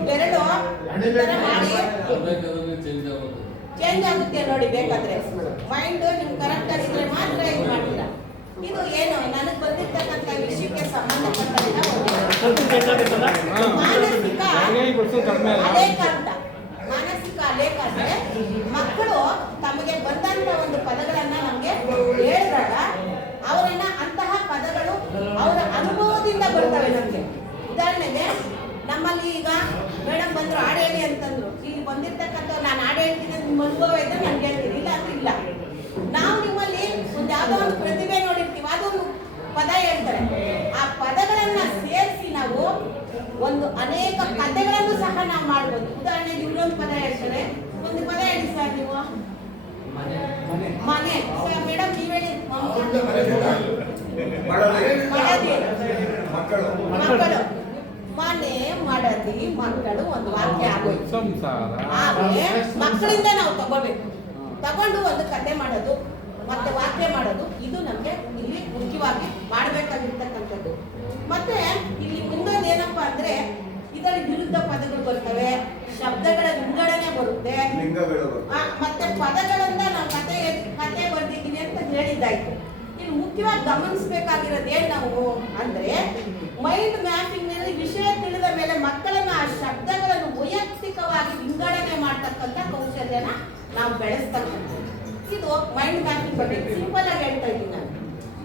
ಬೆರಳು ಚೇಂಜ್ ಆಗುತ್ತೆ. ಚೇಂಜ್ ಆಗುತ್ತೆ ನೋಡಿ ಬೇಕಾದ್ರೆ. ಮೈಂಡ್ ನಿಮ್ಗೆ ಕರೆಕ್ಟ್ ಆಗಿದ್ರೆ ಮಾತ್ರ ಇದು ಮಾಡ್ತೀರಾ. ಇದು ಏನು? ನನಗೆ ಬಂದಿರ್ತಕ್ಕಂಥ ವಿಷಯಕ್ಕೆ ಸಂಬಂಧಪಟ್ಟ ಮಾನಸಿಕ ಅಲೇಖ ಅಂತ ಮಾನಸಿಕ ಅಲೇಖ ಅಂದ್ರೆ ಮಕ್ಕಳು ತಮಗೆ ಬಂದಂತ ಒಂದು ಪದಗಳನ್ನ ನಮ್ಗೆ ಹೇಳಿದಾಗ ಅವರನ್ನ ಅಂತಹ ಪದಗಳು ಅವರ ಅನುಭವದಿಂದ ಬರ್ತವೆ ನಮ್ಗೆ. ಉದಾಹರಣೆಗೆ ನಮ್ಮಲ್ಲಿ ಈಗ ಮೇಡಮ್ ಬಂದ್ರು ಹಾಡು ಹೇಳಿ ಅಂತಂದ್ರು. ಇಲ್ಲಿ ಬಂದಿರ್ತಕ್ಕಂಥ ನಾನು ಹಾಡು ಹೇಳ್ತೀನಿ ನಿಮ್ಮ ಅನುಭವ ಇದ್ರೆ ನಾನು ಹೇಳ್ತೀನಿ ಇಲ್ಲ ಅಂದ್ರೆ ಇಲ್ಲ. ನಾವು ನಿಮ್ಮಲ್ಲಿ ಒಂದು ಯಾವುದೋ ಒಂದು ಪ್ರತಿಭೆ ನೋಡಿರ್ತೀವಿ ಅದೊಂದು ಪದ ಹೇಳ್ತಾರೆ. ಆ ಪದಗಳನ್ನ ಸೇರಿಸಿ ನಾವು ಒಂದು ಅನೇಕ ಕಥೆಗಳನ್ನು ಸಹ ನಾವು ಮಾಡ್ಬೋದು. ಉದಾಹರಣೆಗೆ ಇವ್ರೊಂದು ಪದ ಹೇಳ್ತಾರೆ. ಒಂದು ಪದ ಹೇಳಿ ಸರ್ ನೀವು. ಮನೆ. ಸರ್ ಮೇಡಮ್ ನೀವ್ ಹೇಳಿ. ಮಕ್ಕಳು. ಮನೆ ಮಡದಿ ಮಕ್ಕಳು ಒಂದು ವಾಕ್ಯ ಆಗೋಯ್ತು ಹಾಗೆ ಮಕ್ಕಳಿಂದ ನಾವು ತಗೋಬೇಕು ತಗೊಂಡು ಒಂದು ಕತೆ ಮಾಡೋದು ಮತ್ತೆ ವಾಕ್ಯ ಮಾಡೋದು ಇದು ನಮ್ಗೆ ಇಲ್ಲಿ ಮುಖ್ಯವಾಗಿ ಮಾಡ್ಬೇಕಾಗಿರ್ತಕ್ಕಂಥದ್ದು. ಮತ್ತೆ ಇಲ್ಲಿ ಮುಂದೊಂದು ಏನಪ್ಪಾ ಅಂದ್ರೆ ಇದರ ವಿರುದ್ಧ ಪದಗಳು ಬರ್ತವೆ ಶಬ್ದಗಳ ವಿಂಗಡಣೆ ಬರುತ್ತೆ. ಲಿಂಗಗಳು ಮತ್ತೆ ಪದಗಳಿಂದ ನಾವು ಕತೆ ಕತೆ ಬರ್ದಿದ್ದೀವಿ ಅಂತ ಹೇಳಿದ್ದಾಯ್ತು. ಇಲ್ಲಿ ಮುಖ್ಯವಾಗಿ ಗಮನಿಸಬೇಕಾಗಿರೋದು ಏನ್ ನಾವು ಅಂದ್ರೆ ಮೈಂಡ್ ಮ್ಯಾಪಿಂಗ್ನಲ್ಲಿ ವಿಷಯ ತಿಳಿದ ಮೇಲೆ ಮಕ್ಕಳನ್ನ ಆ ಶಬ್ದಗಳನ್ನು ವೈಯಕ್ತಿಕವಾಗಿ ವಿಂಗಡಣೆ ಮಾಡ್ತಕ್ಕಂಥ ಕೌಶಲ್ಯನ ನಾವು ಬೆಳೆಸ್ತಕ್ಕಂಥದ್ದು ಇದು ಮೈಂಡ್ ಮ್ಯಾಪಿಂಗ್ ಬಗ್ಗೆ ಸಿಂಪಲ್ ಆಗಿ ಹೇಳ್ತಾ ಇದ್ದೀನಿ ನಾನು.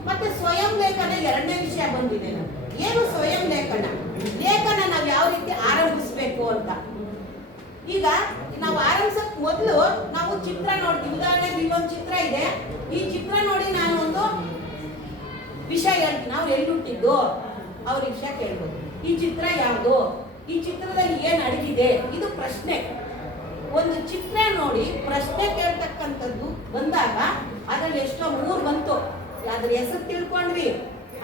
ಮತ್ತೆ ಸ್ವಯಂ ಲೇಖನ ಎರಡನೇ ವಿಷಯ ಬಂದಿದೆ ನಾನು ಏನು ಸ್ವಯಂ ಲೇಖನ? ಲೇಖನ ನಾವು ಯಾವ ರೀತಿ ಆರಂಭಿಸಬೇಕು ಅಂತ. ಈಗ ನಾವು ಆರಂಭಿಸಕ್ ಮೊದಲು ನಾವು ಚಿತ್ರ ನೋಡ್ತೀವಿ. ಉದಾಹರಣೆಗೆ ಇಲ್ಲೊಂದು ಚಿತ್ರ ಇದೆ. ಈ ಚಿತ್ರ ನೋಡಿ ನಾನು ಒಂದು ವಿಷಯ ಹೇಳ್ತೀನಿ. ನಾವು ಎಲ್ಲಿ ಹುಟ್ಟಿದ್ದು? ಅವ್ರ ವಿಷಯ ಕೇಳ್ಬೋದು. ಈ ಚಿತ್ರ ಯಾವುದು? ಈ ಚಿತ್ರದಲ್ಲಿ ಏನು ಅಡಗಿದೆ? ಇದು ಪ್ರಶ್ನೆ. ಒಂದು ಚಿತ್ರ ನೋಡಿ ಪ್ರಶ್ನೆ ಕೇಳ್ತಕ್ಕಂಥದ್ದು ಬಂದಾಗ ಅದ್ರಲ್ಲಿ ಎಷ್ಟೋ ಮೂರು ಬಂತು. ಅದ್ರ ಹೆಸರು ತಿಳ್ಕೊಂಡ್ವಿ.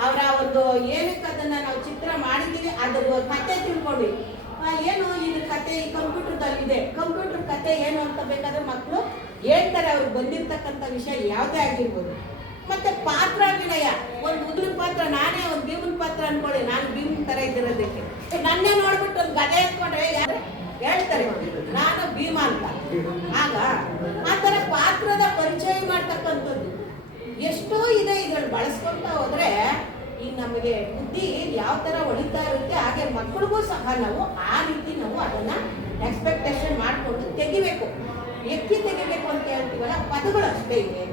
ಅವರ ಒಂದು ಏನಕ್ಕೆ ಅದನ್ನ ನಾವು ಚಿತ್ರ ಮಾಡಿದೀವಿ ಅದ್ರ ಕತೆ ತಿಳ್ಕೊಂಡ್ವಿ. ಏನು ಇದು ಕತೆ ಈ ಕಂಪ್ಯೂಟರ್ದಲ್ಲಿದೆ? ಕಂಪ್ಯೂಟರ್ ಕತೆ ಏನು ಅಂತ ಬೇಕಾದ್ರೆ ಮಕ್ಕಳು ಹೇಳ್ತಾರೆ ಅವ್ರಿಗೆ ಬಂದಿರ್ತಕ್ಕಂಥ ವಿಷಯ ಯಾವುದೇ ಆಗಿರ್ಬೋದು. ಮತ್ತೆ ಪಾತ್ರ ವಿನಯ. ಒಂದು ಉದುರು ಪಾತ್ರ ನಾನೇ, ಒಂದು ಭೀಮನ್ ಪಾತ್ರ ಅನ್ಕೊಳ್ಳಿ. ನಾನು ಭೀಮನ್ ತರ ಇದ್ದಿರೋದಕ್ಕೆ ನನ್ನೇ ನೋಡ್ಬಿಟ್ಟು ಒಂದು ಗದೆ ಎತ್ಕೊಂಡ್ರೆ ಯಾರು ಹೇಳ್ತಾರೆ. ನಾನು ಭೀಮ ಅಂತ. ಆಗ ಆ ತರ ಪಾತ್ರದ ಪರಿಚಯ ಮಾಡ್ತಕ್ಕಂಥದ್ದು. ಎಷ್ಟೋ ಇದೆ ಇದ್ರಲ್ಲಿ. ಬಳಸ್ಕೊಳ್ತಾ ಹೋದ್ರೆ ಈ ನಮಗೆ ಬುದ್ಧಿ ಯಾವ ತರ ಹೊಡಿತಾ ಇರುತ್ತೆ, ಹಾಗೆ ಮಕ್ಕಳಿಗೂ ಸಹ ನಾವು ಆ ರೀತಿ ನಾವು ಅದನ್ನ ಎಕ್ಸ್ಪೆಕ್ಟೇಷನ್ ಮಾಡಿಕೊಂಡು ತೆಗಿಬೇಕು. ಎತ್ತಿ ತೆಗಿಬೇಕು ಅಂತ ಹೇಳ್ತೀವಲ್ಲ ಪದಗಳು ಅಷ್ಟೇ ಇದೆ.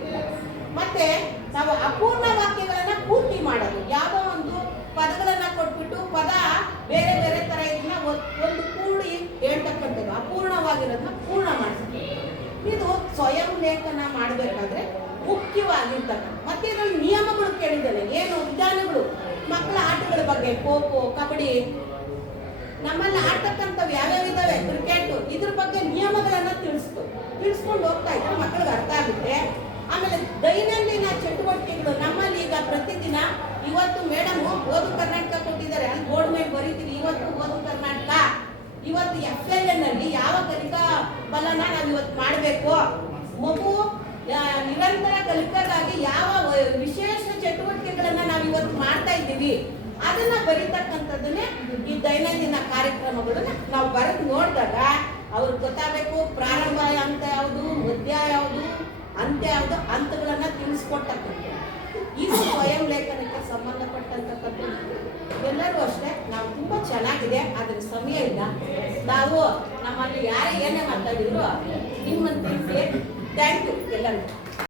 ಮತ್ತೆ ನಾವು ಅಪೂರ್ಣ ವಾಕ್ಯಗಳನ್ನ ಪೂರ್ತಿ ಮಾಡೋದು. ಯಾವುದೋ ಒಂದು ಪದಗಳನ್ನ ಕೊಟ್ಬಿಟ್ಟು ಪದ ಬೇರೆ ಬೇರೆ ತರ ಇದನ್ನ ಒಂದು ಕೂಡಿ ಹೇಳ್ತಕ್ಕಂಥದ್ದು. ಅಪೂರ್ಣವಾಗಿರೋದನ್ನ ಪೂರ್ಣ ಮಾಡಿಸ್ತೀವಿ. ಇದು ಸ್ವಯಂ ಲೇಖನ ಮಾಡಬೇಕಾದ್ರೆ ಮುಖ್ಯವಾಗಿರ್ತಕ್ಕಂಥ ಮತ್ತೆ ಇದ್ರಲ್ಲಿ ನಿಯಮಗಳು ಕೇಳಿದ್ದಾನೆ. ಏನು ವಿಧಾನಗಳು? ಮಕ್ಕಳ ಆಟಗಳ ಬಗ್ಗೆ, ಖೋ ಖೋ, ಕಬಡ್ಡಿ. ನಮ್ಮಲ್ಲಿ ಆಡ್ತಕ್ಕಂಥವು ಯಾವ್ಯಾವ ಇದಾವೆ ಕ್ರಿಕೆಟ್. ಇದ್ರ ಬಗ್ಗೆ ನಿಯಮಗಳನ್ನ ತಿಳಿಸ್ತು. ತಿಳಿಸ್ಕೊಂಡು ಹೋಗ್ತಾ ಇದ್ರೆ ಮಕ್ಕಳಿಗೆ ಅರ್ಥ ಆಗುತ್ತೆ ಆಮೇಲೆ ದೈನಂದಿನ ಚಟುವಟಿಕೆಗಳು ನಮ್ಮಲ್ಲಿ ಈಗ ಪ್ರತಿದಿನ ಇವತ್ತು ಮೇಡಮ್ ಓದು ಕರ್ನಾಟಕ ಕೊಟ್ಟಿದ್ದಾರೆ. ಅಲ್ಲಿ ಬೋರ್ಡ್ ಮೇಲೆ ಬರೀತೀವಿ ಇವತ್ತು ಓದು ಕರ್ನಾಟಕ. ಇವತ್ತು ಎಫ್ ಎಲ್ ಎನ್ ಅಲ್ಲಿ ಯಾವ ಕಲಿಕಾ ಬಲನ ನಾವು ಇವತ್ತು ಮಾಡಬೇಕು? ಮಗು ನಿರಂತರ ಕಲಿಕೆಗಾಗಿ ಯಾವ ವಿಶೇಷ ಚಟುವಟಿಕೆಗಳನ್ನ ನಾವು ಇವತ್ತು ಮಾಡ್ತಾ ಇದ್ದೀವಿ. ಅದನ್ನ ಬರೀತಕ್ಕಂಥದ್ದನ್ನೇ ಈ ದೈನಂದಿನ ಕಾರ್ಯಕ್ರಮಗಳನ್ನ ನಾವು ಬರೆದು ನೋಡಿದಾಗ ಅವ್ರಿಗೆ ಗೊತ್ತಾಗಬೇಕು. ಪ್ರಾರಂಭ ಅಂತ ಯಾವುದು, ಮಧ್ಯ ಯಾವುದು, ಅಂತ್ಯ ಯಾವುದು ಹಂತಗಳನ್ನ ತಿಳಿಸ್ಕೊಟ್ಟಕ್ಕಂಥದ್ದು ಇದು ಸ್ವಯಂ ಲೇಖನಕ್ಕೆ ಸಂಬಂಧಪಟ್ಟಂತಕ್ಕಂಥದ್ದು ಎಲ್ಲರೂ ಅಷ್ಟೇ ನಾವು ತುಂಬಾ ಚೆನ್ನಾಗಿದೆ ಅದ್ರ ಸಮಯ ಇಲ್ಲ ನಾವು ನಮ್ಮಲ್ಲಿ ಯಾರೇ ಏನೇ ಮಾತಾಡಿದ್ರು ನಿಮ್ಮನ್ನು ತಿಳಿಸಿ ಥ್ಯಾಂಕ್ ಯು ಎಲ್ಲರಿಗೂ.